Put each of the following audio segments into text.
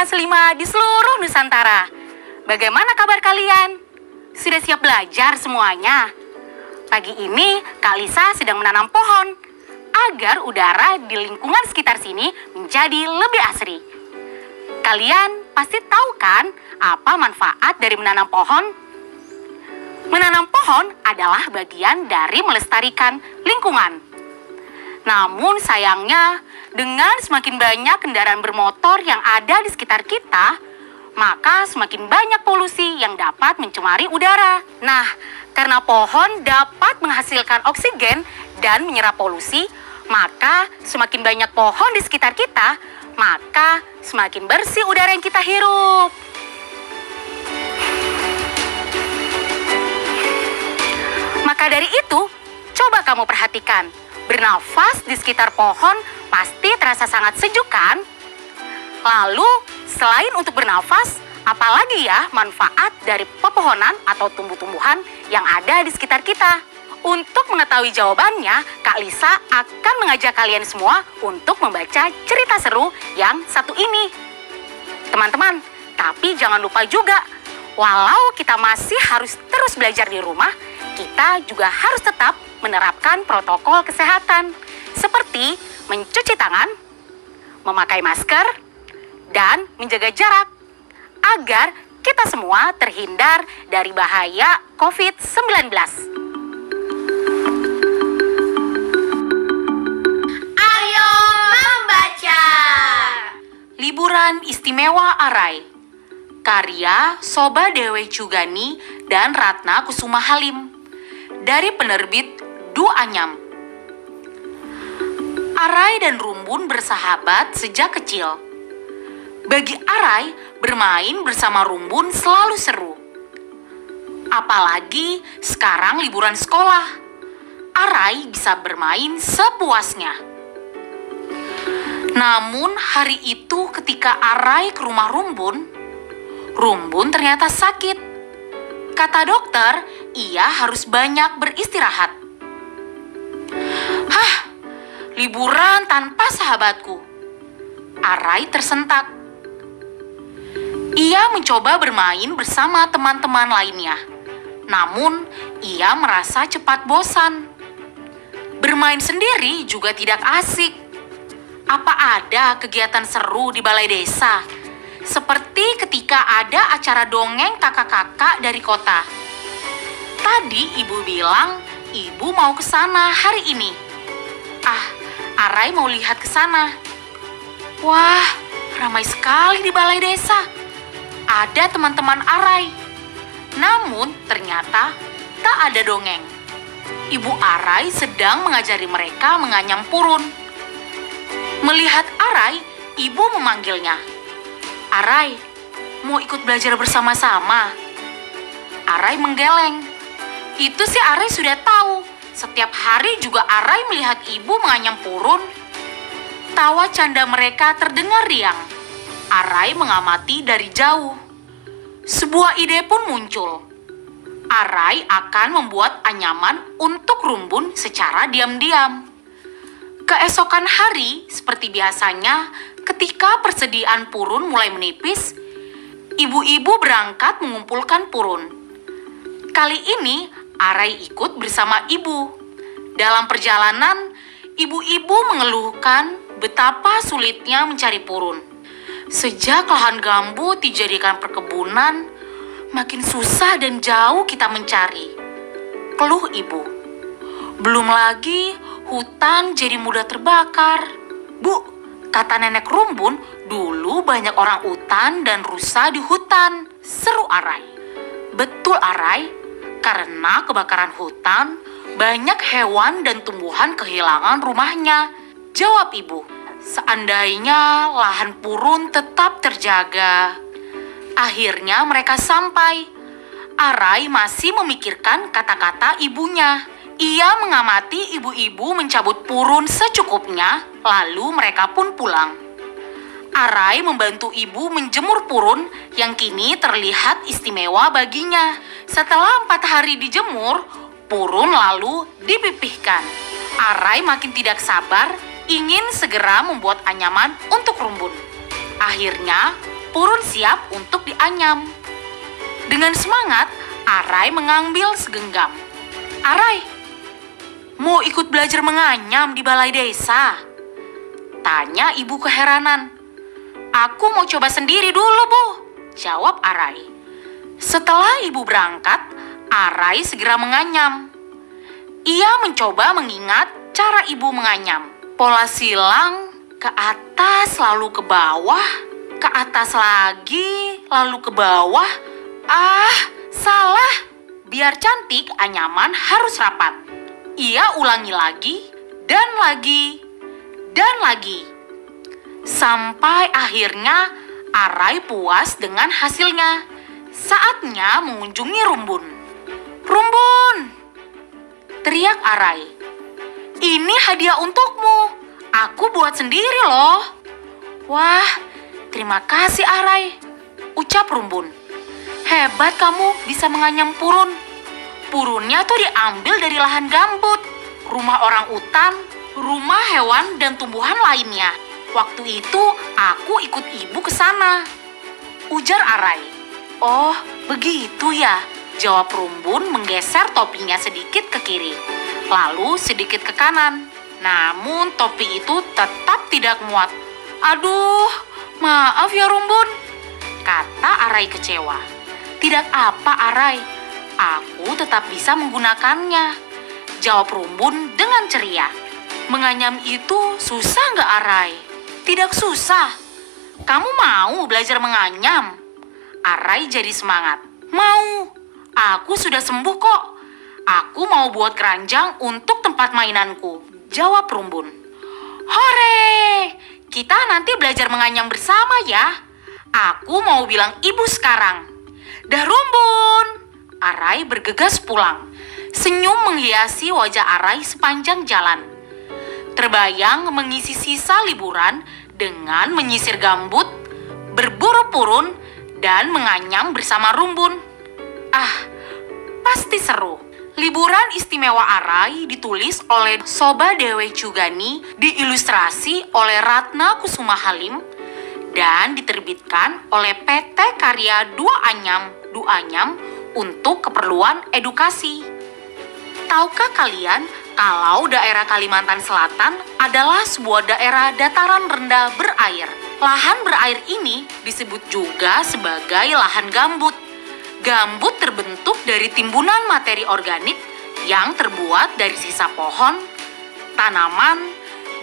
teman-teman Selima di seluruh Nusantara. Bagaimana kabar kalian? Sudah siap belajar semuanya? Pagi ini Kak Lisa sedang menanam pohon agar udara di lingkungan sekitar sini menjadi lebih asri. Kalian pasti tahu kan apa manfaat dari menanam pohon? Menanam pohon adalah bagian dari melestarikan lingkungan. Namun sayangnya, dengan semakin banyak kendaraan bermotor yang ada di sekitar kita, maka semakin banyak polusi yang dapat mencemari udara. Nah, karena pohon dapat menghasilkan oksigen dan menyerap polusi, maka semakin banyak pohon di sekitar kita, maka semakin bersih udara yang kita hirup. Maka dari itu, coba kamu perhatikan. Bernafas di sekitar pohon pasti terasa sangat sejuk kan? Lalu, selain untuk bernafas, apalagi ya manfaat dari pepohonan atau tumbuh-tumbuhan yang ada di sekitar kita? Untuk mengetahui jawabannya, Kak Lisa akan mengajak kalian semua untuk membaca cerita seru yang satu ini. Teman-teman, tapi jangan lupa juga, walau kita masih harus terus belajar di rumah, kita juga harus tetap menerapkan protokol kesehatan seperti mencuci tangan, memakai masker, dan menjaga jarak agar kita semua terhindar dari bahaya COVID-19. Ayo membaca. Liburan Istimewa Arai, karya Soba Dewe Cugani dan Ratna Kusuma Halim, dari penerbit Du Anyam. Arai dan Rumbun bersahabat sejak kecil. Bagi Arai, bermain bersama Rumbun selalu seru. Apalagi sekarang liburan sekolah. Arai bisa bermain sepuasnya. Namun hari itu ketika Arai ke rumah Rumbun, Rumbun ternyata sakit. Kata dokter, ia harus banyak beristirahat. Hah, liburan tanpa sahabatku. Arai tersentak. Ia mencoba bermain bersama teman-teman lainnya. Namun, ia merasa cepat bosan. Bermain sendiri juga tidak asik. Apa ada kegiatan seru di balai desa? Seperti ketika ada acara dongeng kakak-kakak dari kota. Tadi ibu bilang ibu mau ke sana hari ini. Arai mau lihat ke sana. Wah, ramai sekali di balai desa. Ada teman-teman Arai. Namun ternyata tak ada dongeng. Ibu Arai sedang mengajari mereka menganyam purun. Melihat Arai, ibu memanggilnya. Arai, mau ikut belajar bersama-sama? Arai menggeleng. Itu sih Arai sudah tahu. Setiap hari juga Arai melihat ibu menganyam purun. Tawa canda mereka terdengar riang. Arai mengamati dari jauh. Sebuah ide pun muncul. Arai akan membuat anyaman untuk Rumbun secara diam-diam. Keesokan hari, seperti biasanya, ketika persediaan purun mulai menipis, ibu-ibu berangkat mengumpulkan purun. Kali ini, Arai ikut bersama ibu. Dalam perjalanan, ibu-ibu mengeluhkan betapa sulitnya mencari purun. Sejak lahan gambut dijadikan perkebunan, makin susah dan jauh kita mencari. Keluh ibu. Belum lagi hutan jadi mudah terbakar. Bu, kata nenek Rumbun, dulu banyak orang utan dan rusa di hutan. Seru Arai. Betul Arai. Karena kebakaran hutan, banyak hewan dan tumbuhan kehilangan rumahnya. Jawab ibu, seandainya lahan purun tetap terjaga. Akhirnya mereka sampai. Arai masih memikirkan kata-kata ibunya. Ia mengamati ibu-ibu mencabut purun secukupnya, lalu mereka pun pulang. Arai membantu ibu menjemur purun yang kini terlihat istimewa baginya. Setelah 4 hari dijemur, purun lalu dipipihkan. Arai makin tidak sabar, ingin segera membuat anyaman untuk Rumbun. Akhirnya, Purun siap untuk dianyam. Dengan semangat, Arai mengambil segenggam. "Arai, mau ikut belajar menganyam di balai desa?" tanya ibu keheranan. "Aku mau coba sendiri dulu, Bu," jawab Arai. Setelah ibu berangkat, Arai segera menganyam. Ia mencoba mengingat cara ibu menganyam. Pola silang, ke atas lalu ke bawah, ke atas lagi lalu ke bawah. Salah. Biar cantik, anyaman harus rapat. Ia ulangi lagi, dan lagi, dan lagi. Sampai akhirnya Arai puas dengan hasilnya. Saatnya mengunjungi Rumbun. "Rumbun!" teriak Arai. "Ini hadiah untukmu. Aku buat sendiri loh." "Wah, terima kasih Arai," ucap Rumbun. "Hebat kamu bisa menganyam purun. Purunnya tuh diambil dari lahan gambut, rumah orang utan, rumah hewan dan tumbuhan lainnya. Waktu itu aku ikut ibu ke sana," ujar Arai. "Oh, begitu ya," jawab Rumbun menggeser topinya sedikit ke kiri, lalu sedikit ke kanan. Namun topi itu tetap tidak muat. "Aduh, maaf ya Rumbun," kata Arai kecewa. "Tidak apa Arai, aku tetap bisa menggunakannya," jawab Rumbun dengan ceria. "Menganyam itu susah nggak Arai?" "Tidak susah. Kamu mau belajar menganyam?" Arai jadi semangat. "Mau, aku sudah sembuh kok. Aku mau buat keranjang untuk tempat mainanku," jawab Rumbun. "Hore, kita nanti belajar menganyam bersama ya. Aku mau bilang ibu sekarang." "Dah Rumbun." Arai bergegas pulang. Senyum menghiasi wajah Arai sepanjang jalan. Terbayang mengisi sisa liburan dengan menyisir gambut, berburu purun, dan menganyam bersama Rumbun. Pasti seru. Liburan istimewa Arai ditulis oleh Soba Dewe Cugani, diilustrasi oleh Ratna Kusuma Halim, dan diterbitkan oleh PT Karya Duanyam untuk keperluan edukasi. Tahukah kalian kalau daerah Kalimantan Selatan adalah sebuah daerah dataran rendah berair? Lahan berair ini disebut juga sebagai lahan gambut. Gambut terbentuk dari timbunan materi organik yang terbuat dari sisa pohon, tanaman,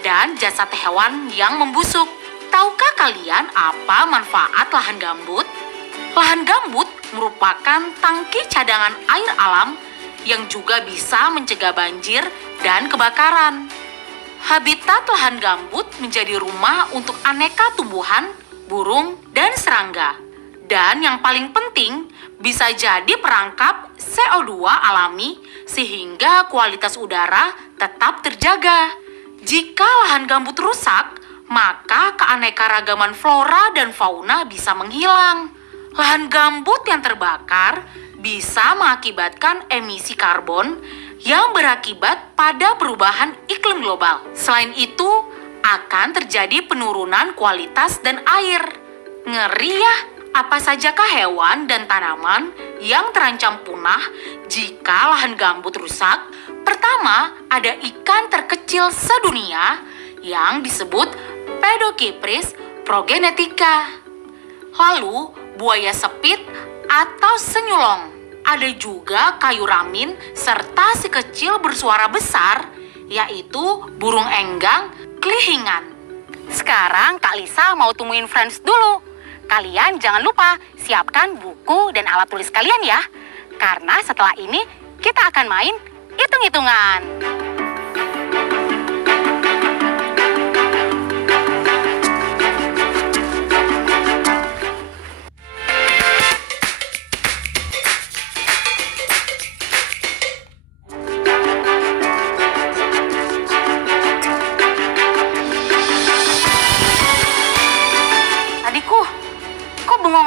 dan jasad hewan yang membusuk. Tahukah kalian apa manfaat lahan gambut? Lahan gambut merupakan tangki cadangan air alam yang juga bisa mencegah banjir dan kebakaran. Habitat lahan gambut menjadi rumah untuk aneka tumbuhan, burung, dan serangga. Dan yang paling penting, bisa jadi perangkap CO2 alami sehingga kualitas udara tetap terjaga. Jika lahan gambut rusak, maka keanekaragaman flora dan fauna bisa menghilang. Lahan gambut yang terbakar bisa mengakibatkan emisi karbon yang berakibat pada perubahan iklim global. Selain itu, akan terjadi penurunan kualitas dan air. Ngeri ya, apa sajakah hewan dan tanaman yang terancam punah jika lahan gambut rusak? Pertama, ada ikan terkecil sedunia yang disebut Pedokipris progenetica. Lalu, buaya sepit atau senyulong. Ada juga kayu ramin serta si kecil bersuara besar, yaitu burung enggang kelihingan. Sekarang Kak Lisa mau temuin Friends dulu. Kalian jangan lupa siapkan buku dan alat tulis kalian ya. Karena setelah ini kita akan main hitung-hitungan.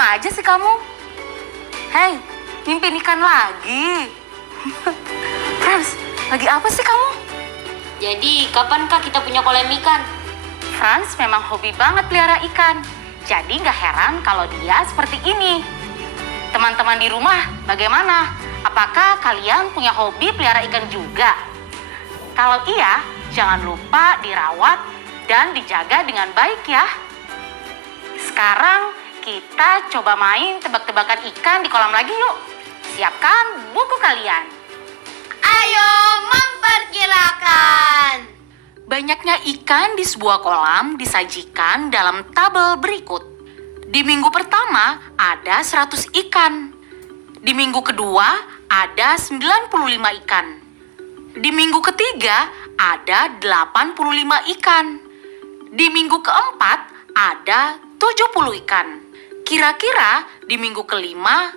Aja sih kamu. Hei, mimpi ikan lagi. Frans, lagi apa sih kamu? Jadi, kapankah kita punya kolam ikan? Frans memang hobi banget pelihara ikan. Jadi nggak heran kalau dia seperti ini. Teman-teman di rumah, bagaimana? Apakah kalian punya hobi pelihara ikan juga? Kalau iya, jangan lupa dirawat dan dijaga dengan baik ya. Sekarang kita coba main tebak-tebakan ikan di kolam lagi yuk. Siapkan buku kalian. Ayo memperkirakan. Banyaknya ikan di sebuah kolam disajikan dalam tabel berikut. Di minggu pertama ada 100 ikan. Di minggu kedua ada 95 ikan. Di minggu ketiga ada 85 ikan. Di minggu keempat ada 70 ikan. Kira-kira di minggu kelima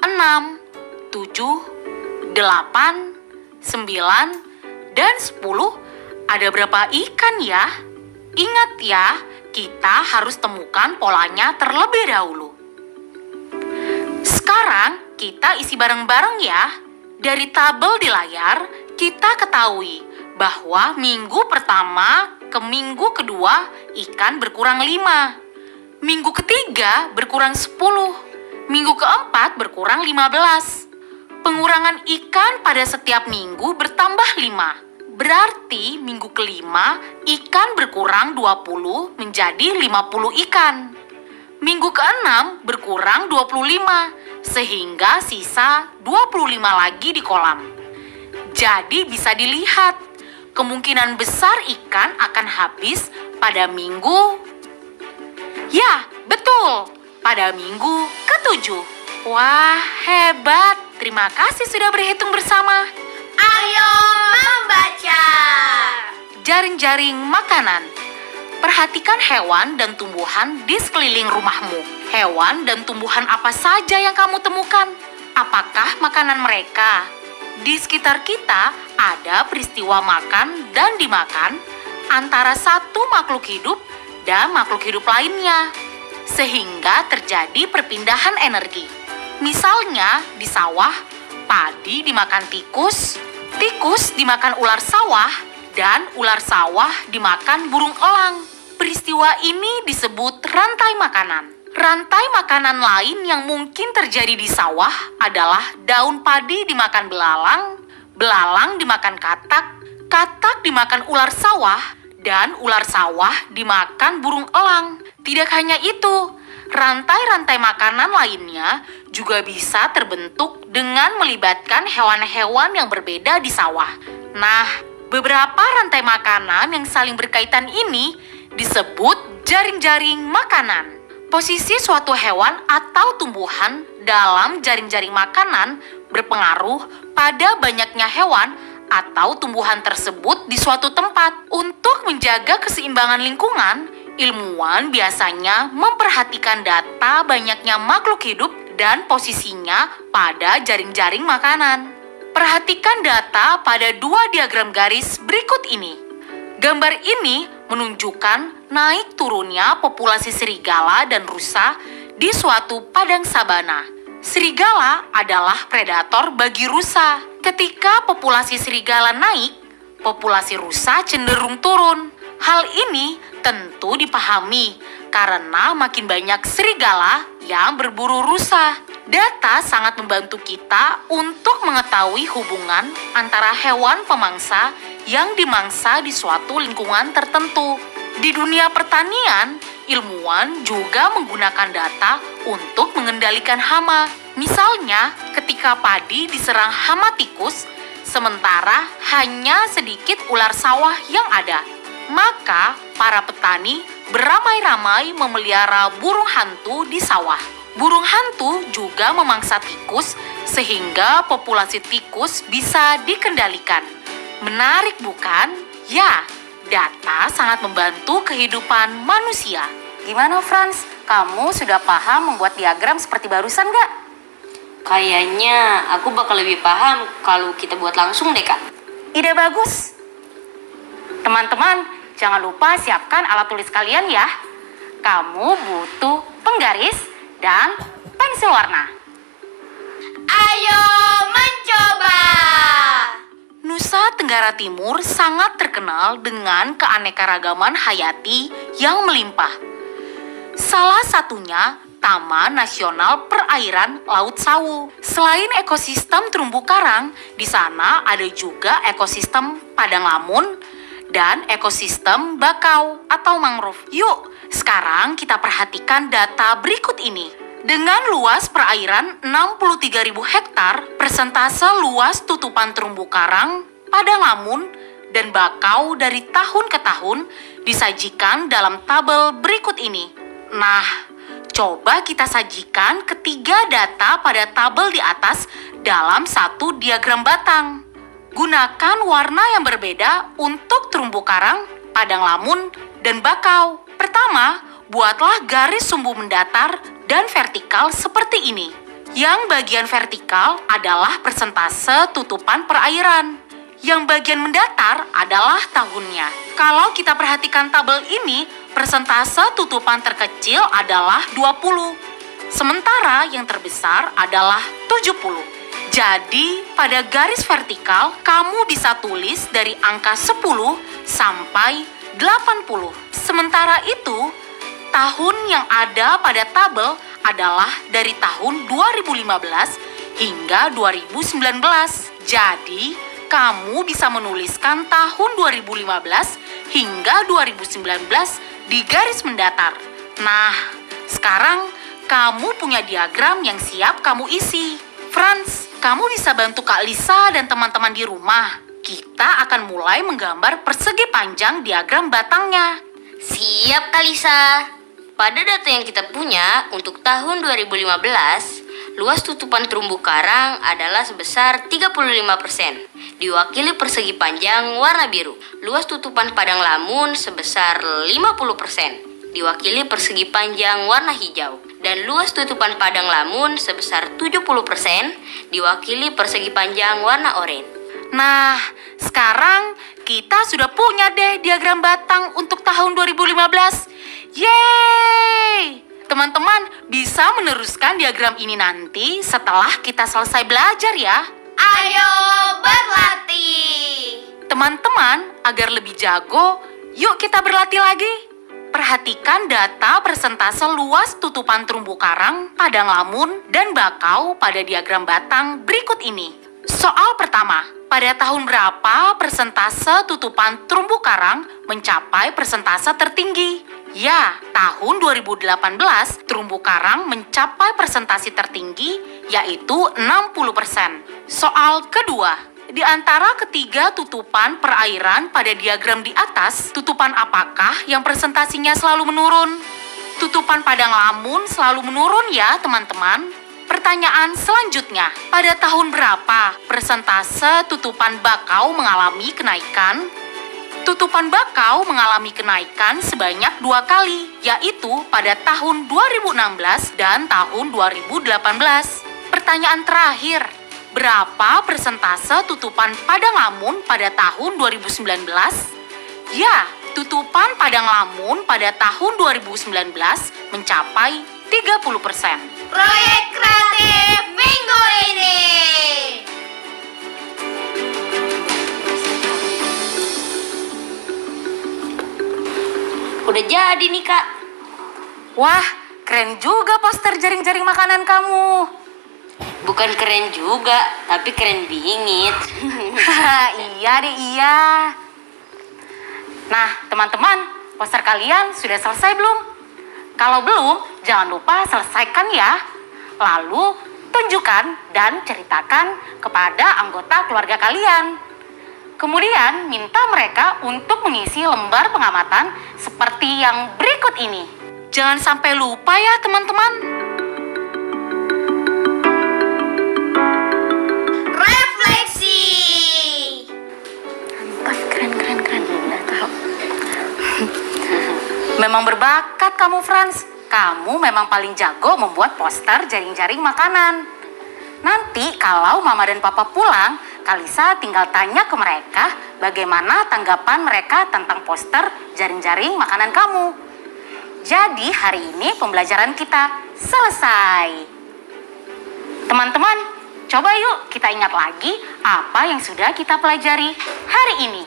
6, 7, 8, 9, dan 10 ada berapa ikan ya? Ingat ya, kita harus temukan polanya terlebih dahulu. Sekarang kita isi bareng-bareng ya. Dari tabel di layar, kita ketahui bahwa minggu pertama ke minggu kedua ikan berkurang 5. Minggu ketiga berkurang 10. Minggu keempat berkurang 15. Pengurangan ikan pada setiap minggu bertambah 5. Berarti minggu kelima ikan berkurang 20 menjadi 50 ikan. Minggu keenam berkurang 25 sehingga sisa 25 lagi di kolam. Jadi bisa dilihat kemungkinan besar ikan akan habis pada minggu. Ya, betul. Pada minggu ke-7. Wah, hebat. Terima kasih sudah berhitung bersama. Ayo membaca. Jaring-jaring makanan. Perhatikan hewan dan tumbuhan di sekeliling rumahmu. Hewan dan tumbuhan apa saja yang kamu temukan? Apakah makanan mereka? Di sekitar kita ada peristiwa makan dan dimakan antara satu makhluk hidup dan makhluk hidup lainnya, sehingga terjadi perpindahan energi. Misalnya di sawah, padi dimakan tikus, tikus dimakan ular sawah, dan ular sawah dimakan burung elang. Peristiwa ini disebut rantai makanan. Rantai makanan lain yang mungkin terjadi di sawah adalah daun padi dimakan belalang, belalang dimakan katak, katak dimakan ular sawah, dan ular sawah dimakan burung elang. Tidak hanya itu, rantai-rantai makanan lainnya juga bisa terbentuk dengan melibatkan hewan-hewan yang berbeda di sawah. Nah, beberapa rantai makanan yang saling berkaitan ini disebut jaring-jaring makanan. Posisi suatu hewan atau tumbuhan dalam jaring-jaring makanan berpengaruh pada banyaknya hewan atau tumbuhan tersebut di suatu tempat. Untuk menjaga keseimbangan lingkungan, ilmuwan biasanya memperhatikan data banyaknya makhluk hidup dan posisinya pada jaring-jaring makanan. Perhatikan data pada dua diagram garis berikut ini. Gambar ini menunjukkan naik turunnya populasi serigala dan rusa di suatu padang sabana. Serigala adalah predator bagi rusa. Ketika populasi serigala naik, populasi rusa cenderung turun. Hal ini tentu dipahami karena makin banyak serigala yang berburu rusa. Data sangat membantu kita untuk mengetahui hubungan antara hewan pemangsa yang dimangsa di suatu lingkungan tertentu. Di dunia pertanian, ilmuwan juga menggunakan data untuk mengendalikan hama. Misalnya, ketika padi diserang hama tikus, sementara hanya sedikit ular sawah yang ada, maka para petani beramai-ramai memelihara burung hantu di sawah. Burung hantu juga memangsa tikus sehingga populasi tikus bisa dikendalikan. Menarik bukan? Ya, data sangat membantu kehidupan manusia. Gimana Franz? Kamu sudah paham membuat diagram seperti barusan gak? Kayaknya aku bakal lebih paham kalau kita buat langsung deh, Kak. Ide bagus. Teman-teman, jangan lupa siapkan alat tulis kalian ya. Kamu butuh penggaris dan pensil warna. Ayo mencoba. Nusa Tenggara Timur sangat terkenal dengan keanekaragaman hayati yang melimpah. Salah satunya Taman Nasional Perairan Laut Sawu. Selain ekosistem terumbu karang, di sana ada juga ekosistem padang lamun dan ekosistem bakau atau mangrove. Yuk, sekarang kita perhatikan data berikut ini. Dengan luas perairan 63.000 hektar, persentase luas tutupan terumbu karang, padang lamun, dan bakau dari tahun ke tahun disajikan dalam tabel berikut ini. Nah, coba kita sajikan ketiga data pada tabel di atas dalam satu diagram batang. Gunakan warna yang berbeda untuk terumbu karang, padang lamun, dan bakau. Pertama, buatlah garis sumbu mendatar dan vertikal seperti ini. Yang bagian vertikal adalah persentase tutupan perairan. Yang bagian mendatar adalah tahunnya. Kalau kita perhatikan tabel ini, persentase tutupan terkecil adalah 20. Sementara yang terbesar adalah 70. Jadi, pada garis vertikal, kamu bisa tulis dari angka 10 sampai 80. Sementara itu, tahun yang ada pada tabel adalah dari tahun 2015 hingga 2019. Jadi, kamu bisa menuliskan tahun 2015 hingga 2019 di garis mendatar. Nah, sekarang kamu punya diagram yang siap kamu isi. Franz, kamu bisa bantu Kak Lisa dan teman-teman di rumah. Kita akan mulai menggambar persegi panjang diagram batangnya. Siap, Kak Lisa. Pada data yang kita punya untuk tahun 2015, luas tutupan terumbu karang adalah sebesar 35%, diwakili persegi panjang warna biru. Luas tutupan padang lamun sebesar 50%, diwakili persegi panjang warna hijau. Dan luas tutupan padang lamun sebesar 70%, diwakili persegi panjang warna oranye. Nah, sekarang kita sudah punya deh diagram batang untuk tahun 2015. Yeay! Teman-teman bisa meneruskan diagram ini nanti setelah kita selesai belajar ya. Ayo berlatih. Teman-teman, agar lebih jago, yuk kita berlatih lagi. Perhatikan data persentase luas tutupan terumbu karang, padang lamun, dan bakau pada diagram batang berikut ini. Soal pertama, pada tahun berapa persentase tutupan terumbu karang mencapai persentase tertinggi? Ya, tahun 2018 terumbu karang mencapai persentase tertinggi yaitu 60%. Soal kedua, di antara ketiga tutupan perairan pada diagram di atas, tutupan apakah yang presentasinya selalu menurun? Tutupan padang lamun selalu menurun ya teman-teman. Pertanyaan selanjutnya, pada tahun berapa persentase tutupan bakau mengalami kenaikan? Tutupan bakau mengalami kenaikan sebanyak 2 kali, yaitu pada tahun 2016 dan tahun 2018. Pertanyaan terakhir, berapa persentase tutupan padang lamun pada tahun 2019? Ya, tutupan padang lamun pada tahun 2019 mencapai 30%. Proyek kreatif minggu ini. Udah jadi nih, Kak. Wah, keren juga poster jaring-jaring makanan kamu. Bukan keren juga, tapi keren bingit. Iya deh, iya. Nah, teman-teman, poster kalian sudah selesai belum? Kalau belum, jangan lupa selesaikan ya. Lalu, tunjukkan dan ceritakan kepada anggota keluarga kalian. Kemudian, minta mereka untuk mengisi lembar pengamatan seperti yang berikut ini. Jangan sampai lupa ya, teman-teman. Refleksi. Keren. Memang berbakat kamu, Franz. Kamu memang paling jago membuat poster jaring-jaring makanan. Nanti kalau Mama dan Papa pulang, Kalisa tinggal tanya ke mereka bagaimana tanggapan mereka tentang poster jaring-jaring makanan kamu. Jadi hari ini pembelajaran kita selesai. Teman-teman, coba yuk kita ingat lagi apa yang sudah kita pelajari hari ini.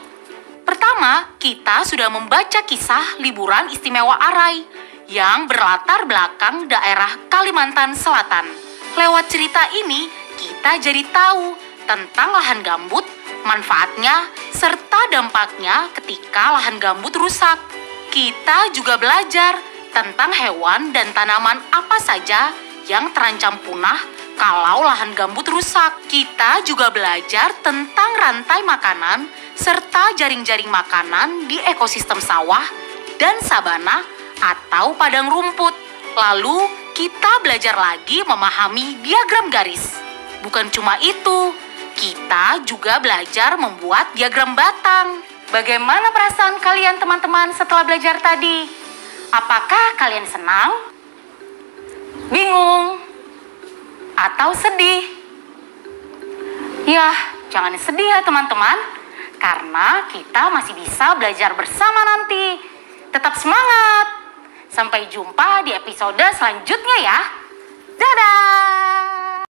Pertama, kita sudah membaca kisah liburan istimewa Arai yang berlatar belakang daerah Kalimantan Selatan. Lewat cerita ini, kita jadi tahu tentang lahan gambut, manfaatnya, serta dampaknya ketika lahan gambut rusak. Kita juga belajar tentang hewan dan tanaman apa saja yang terancam punah kalau lahan gambut rusak. Kita juga belajar tentang rantai makanan serta jaring-jaring makanan di ekosistem sawah dan sabana atau padang rumput. Lalu kita belajar lagi memahami diagram garis. Bukan cuma itu, kita juga belajar membuat diagram batang. Bagaimana perasaan kalian teman-teman setelah belajar tadi? Apakah kalian senang? Bingung? Atau sedih? Yah, jangan sedih ya teman-teman, karena kita masih bisa belajar bersama nanti. Tetap semangat! Sampai jumpa di episode selanjutnya ya. Dadah!